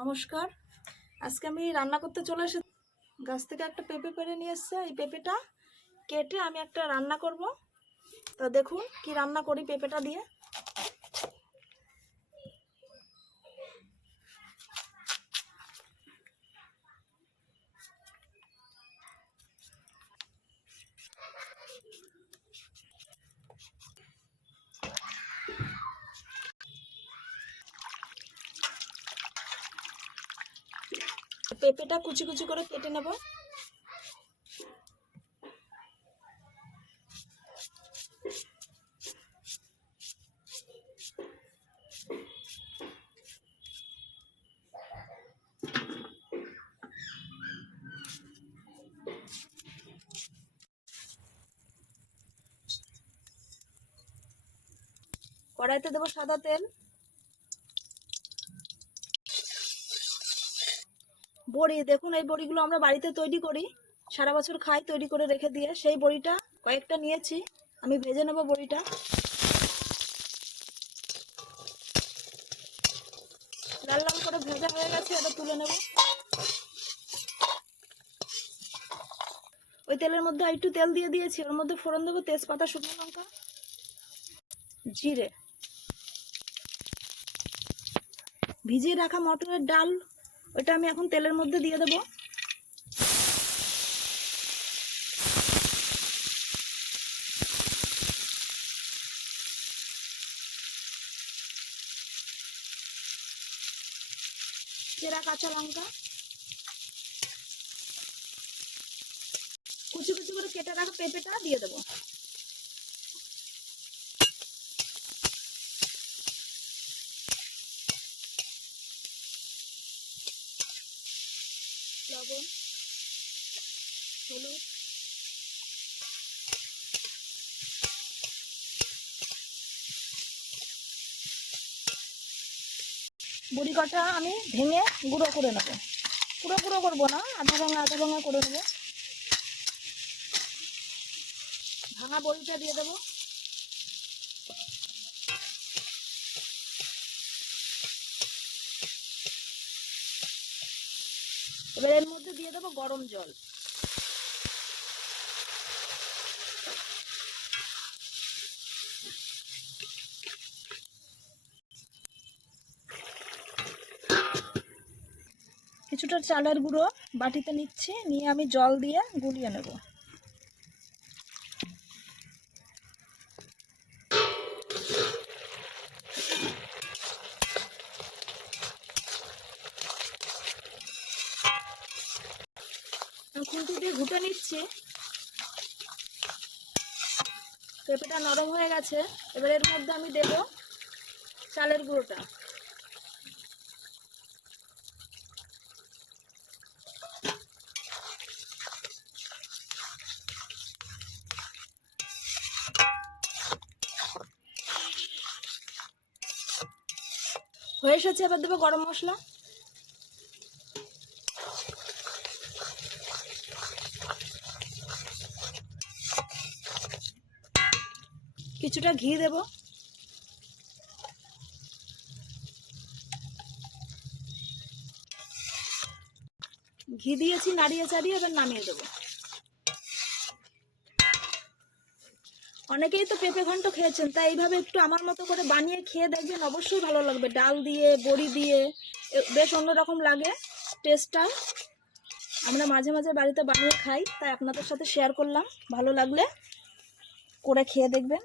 নমস্কার। আজকে আমি রান্না করতে চলে এসে গাছ থেকে একটা পেঁপে পেরে নিয়ে এসছে। এই পেঁপেটা কেটে আমি একটা রান্না করব। তা দেখুন কি রান্না করি পেঁপেটা দিয়ে। পেঁপেটা কুচি কুচি করে কেটে নেব। কড়াইতে দেবো সাদা তেল। বড়ি, দেখুন এই বড়িগুলো আমরা বাড়িতে তৈরি করি। সারা বছর খাই, তৈরি করে রেখে দিয়ে। সেই বড়িটা কয়েকটা নিয়েছি। আমি ভেজে নেব বড়িটা। লাল লাল করে ভেজা হয়ে গেছে, এটা তুলে নেব। ওই তেলের মধ্যে একটু তেল দিয়ে দিয়েছি। ওর মধ্যে ফোড়ন দেবো তেজপাতা, শুকনো লঙ্কা, জিরে। ভিজিয়ে রাখা মটরের ডাল ওটা আমি এখন তেলের মধ্যে দিয়ে দেবো। চেরা কাঁচা লঙ্কা। কুচি কুচি করে কেটে রাখা পেঁপেটা দিয়ে দেবো। লবণ, হলুদ, বড়ি কটা আমি ভেঙে গুঁড়ো করে নেব। পুরো গুঁড়ো করব না, আধা ভাঙা আধা ভাঙা করে নেব। ভাঙা বড়িটা দিয়ে দেবো। এবার এর মধ্যে দিয়ে দেবো গরম জল। কিছুটা চালের গুঁড়ো বাটিতে নিচ্ছি, নিয়ে আমি জল দিয়ে গুলিয়ে নেব। খুন্তি দিয়ে ঘুটে নিচ্ছি। পেঁপেটা নরম হয়ে গেছে। এবার এর মধ্যে আমি দেব চালের গুঁড়োটা। হয়ে এসেছে, এবার দেবো গরম মশলা। কিছুটা ঘি দেব। ঘি দিয়েছি, নাড়িয়ে চাড়িয়ে এবার নামিয়ে দেবো। অনেকেই তো পেঁপে ঘন্ট খেয়েছেন, তাই এইভাবে একটু আমার মতো করে বানিয়ে খেয়ে দেখবেন অবশ্যই ভালো লাগবে। ডাল দিয়ে, বড়ি দিয়ে বেশ অন্যরকম লাগে টেস্টটা। আমরা মাঝে মাঝে বাড়িতে বানিয়ে খাই, তাই আপনাদের সাথে শেয়ার করলাম। ভালো লাগলে করে খেয়ে দেখবেন।